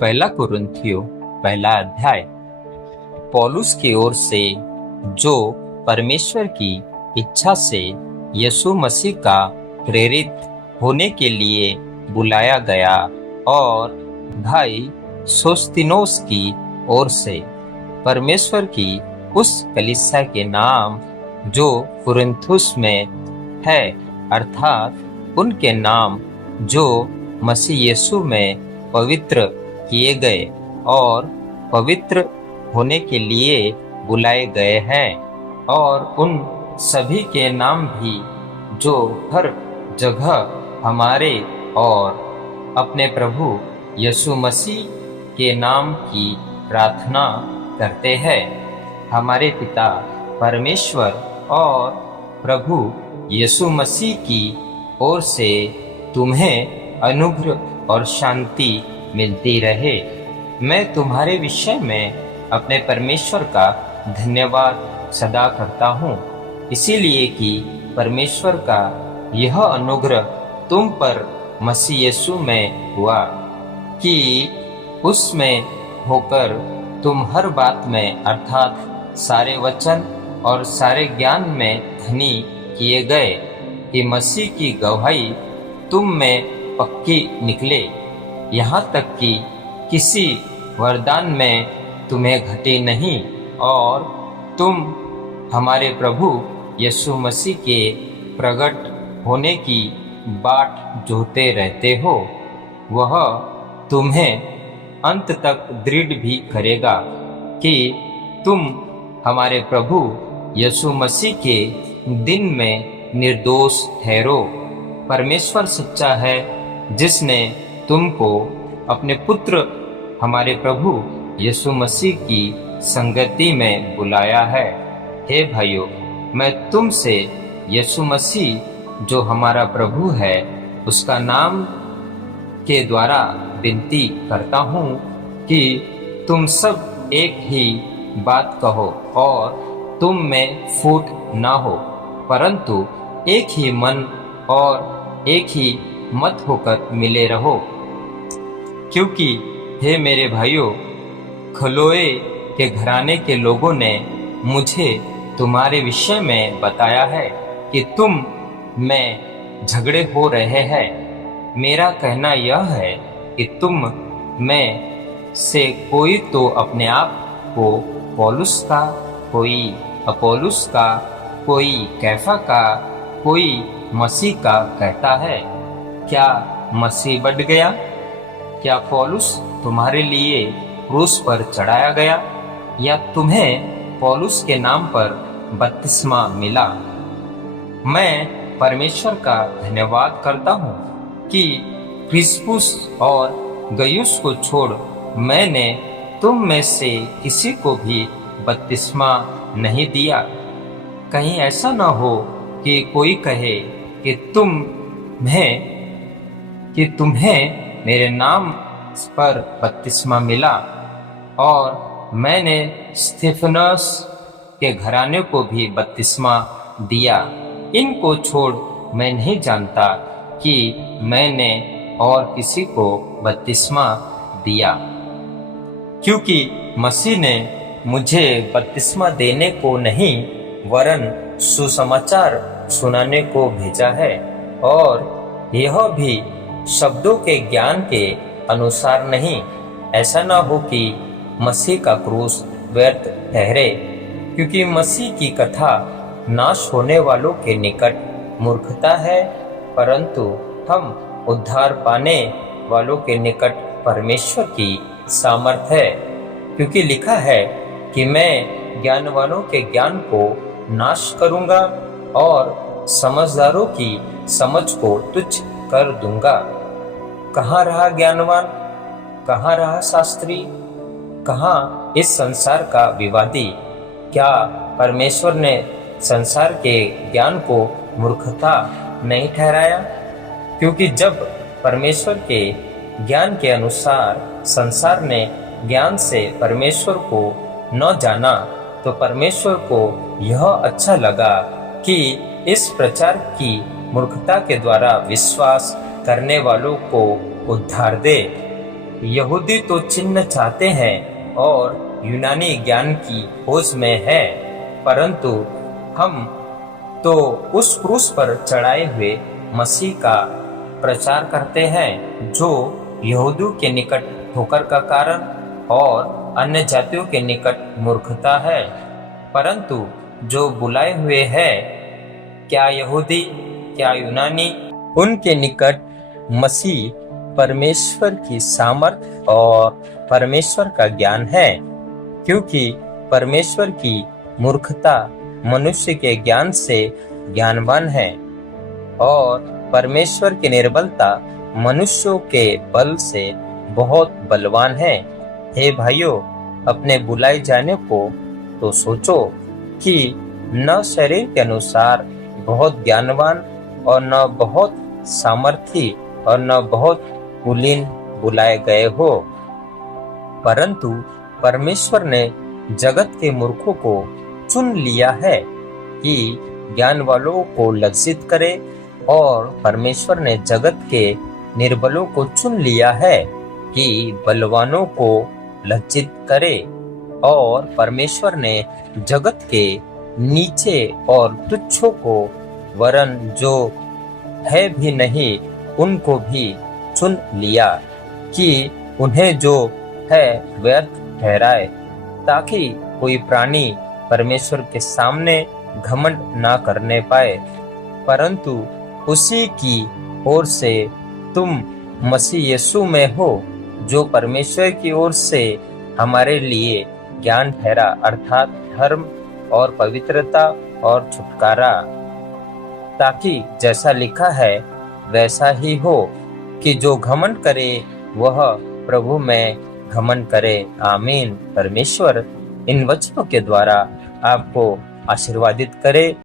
पहला कुरिन्थियों पहला अध्याय। पौलुस की ओर से, जो परमेश्वर की इच्छा से यीशु मसीह का प्रेरित होने के लिए बुलाया गया, और भाई सोस्थिनोस की ओर से परमेश्वर की उस कलीसिया के नाम जो कुरिन्थुस में है, अर्थात उनके नाम जो मसीह यीशु में पवित्र किए गए और पवित्र होने के लिए बुलाए गए हैं, और उन सभी के नाम भी जो हर जगह हमारे और अपने प्रभु यीशु मसीह के नाम की प्रार्थना करते हैं। हमारे पिता परमेश्वर और प्रभु यीशु मसीह की ओर से तुम्हें अनुग्रह और शांति मिलती रहे। मैं तुम्हारे विषय में अपने परमेश्वर का धन्यवाद सदा करता हूँ, इसीलिए कि परमेश्वर का यह अनुग्रह तुम पर मसीह यीशु में हुआ कि उसमें होकर तुम हर बात में, अर्थात सारे वचन और सारे ज्ञान में धनी किए गए, कि मसीह की गवाही तुम में पक्की निकले, यहाँ तक कि किसी वरदान में तुम्हें घटी नहीं, और तुम हमारे प्रभु यीशु मसीह के प्रकट होने की बाट जोहते रहते हो। वह तुम्हें अंत तक दृढ़ भी करेगा कि तुम हमारे प्रभु यीशु मसीह के दिन में निर्दोष ठहरो। परमेश्वर सच्चा है, जिसने तुमको अपने पुत्र हमारे प्रभु यीशु मसीह की संगति में बुलाया है। हे भाइयों, मैं तुमसे यीशु मसीह जो हमारा प्रभु है उसका नाम के द्वारा विनती करता हूँ कि तुम सब एक ही बात कहो और तुम में फूट ना हो, परंतु एक ही मन और एक ही मत होकर मिले रहो। क्योंकि हे मेरे भाइयों, खलोए के घराने के लोगों ने मुझे तुम्हारे विषय में बताया है कि तुम में झगड़े हो रहे हैं। मेरा कहना यह है कि तुम में से कोई तो अपने आप को पौलुस का, कोई अपोलुस का, कोई कैफा का, कोई मसीह का कहता है। क्या मसीह बढ़ गया? क्या पौलुस तुम्हारे लिए क्रूस पर चढ़ाया गया, या तुम्हें पौलुस के नाम पर बपतिस्मा मिला? मैं परमेश्वर का धन्यवाद करता हूँ कि क्रिस्पुस और गयुस को छोड़ मैंने तुम में से किसी को भी बपतिस्मा नहीं दिया। कहीं ऐसा न हो कि कोई कहे कि तुम्हें मेरे नाम पर बपतिस्मा मिला, और मैंने स्तेफनस के घराने को भी बपतिस्मा दिया। इनको छोड़ मैं नहीं जानता कि मैंने और किसी को बपतिस्मा दिया, क्योंकि मसीह ने मुझे बपतिस्मा देने को नहीं वरन सुसमाचार सुनाने को भेजा है, और यह भी शब्दों के ज्ञान के अनुसार नहीं, ऐसा न हो कि मसीह का क्रूस व्यर्थ ठहरे। क्योंकि मसीह की कथा नाश होने वालों के निकट मूर्खता है, परंतु हम उद्धार पाने वालों के निकट परमेश्वर की सामर्थ है। क्योंकि लिखा है कि मैं ज्ञानवानों के ज्ञान को नाश करूंगा और समझदारों की समझ को तुच्छ कर दूंगा। कहाँ रहा ज्ञानवान? कहाँ रहा शास्त्री? कहाँ इस संसार का विवादी? क्या परमेश्वर ने संसार के ज्ञान को मूर्खता नहीं ठहराया? क्योंकि जब परमेश्वर के ज्ञान के अनुसार संसार ने ज्ञान से परमेश्वर को न जाना, तो परमेश्वर को यह अच्छा लगा कि इस प्रचार की मूर्खता के द्वारा विश्वास करने वालों को उद्धार दे। यहूदी तो चिन्ह चाहते हैं और यूनानी ज्ञान की खोज में है, परंतु हम तो उस क्रूस पर चढ़ाए हुए मसीह का प्रचार करते हैं, जो यहूदियों के निकट ठोकर का कारण और अन्य जातियों के निकट मूर्खता है। परंतु जो बुलाए हुए हैं, क्या यहूदी क्या यूनानी, उनके निकट मसीह परमेश्वर की सामर्थ और परमेश्वर का ज्ञान है, क्योंकि परमेश्वर की मूर्खता मनुष्य के ज्ञान से ज्ञानवान है और परमेश्वर की निर्बलता मनुष्यों के बल से बहुत बलवान है। हे भाइयों, अपने बुलाए जाने को तो सोचो कि न शरीर के अनुसार बहुत ज्ञानवान और न बहुत सामर्थी और न बहुत कुलीन बुलाए गए हो, परंतु परमेश्वर ने जगत के मूर्खों को चुन लिया है कि ज्ञान वालों को लज्जित करे, और परमेश्वर ने जगत के निर्बलों को चुन लिया है कि बलवानों को लज्जित करे, और परमेश्वर ने जगत के नीचे और तुच्छों को वरन जो है भी नहीं उनको भी चुन लिया कि उन्हें जो है व्यर्थ ठहराए, ताकि कोई प्राणी परमेश्वर के सामने घमंड ना करने पाए, परंतु उसी की ओर से तुम मसीह यीशु में हो, जो परमेश्वर की ओर से हमारे लिए ज्ञान ठहरा, अर्थात धर्म और पवित्रता और छुटकारा, ताकि जैसा लिखा है वैसा ही हो कि जो घमंड करे वह प्रभु में घमंड करे। आमीन। परमेश्वर इन वचनों के द्वारा आपको आशीर्वादित करे।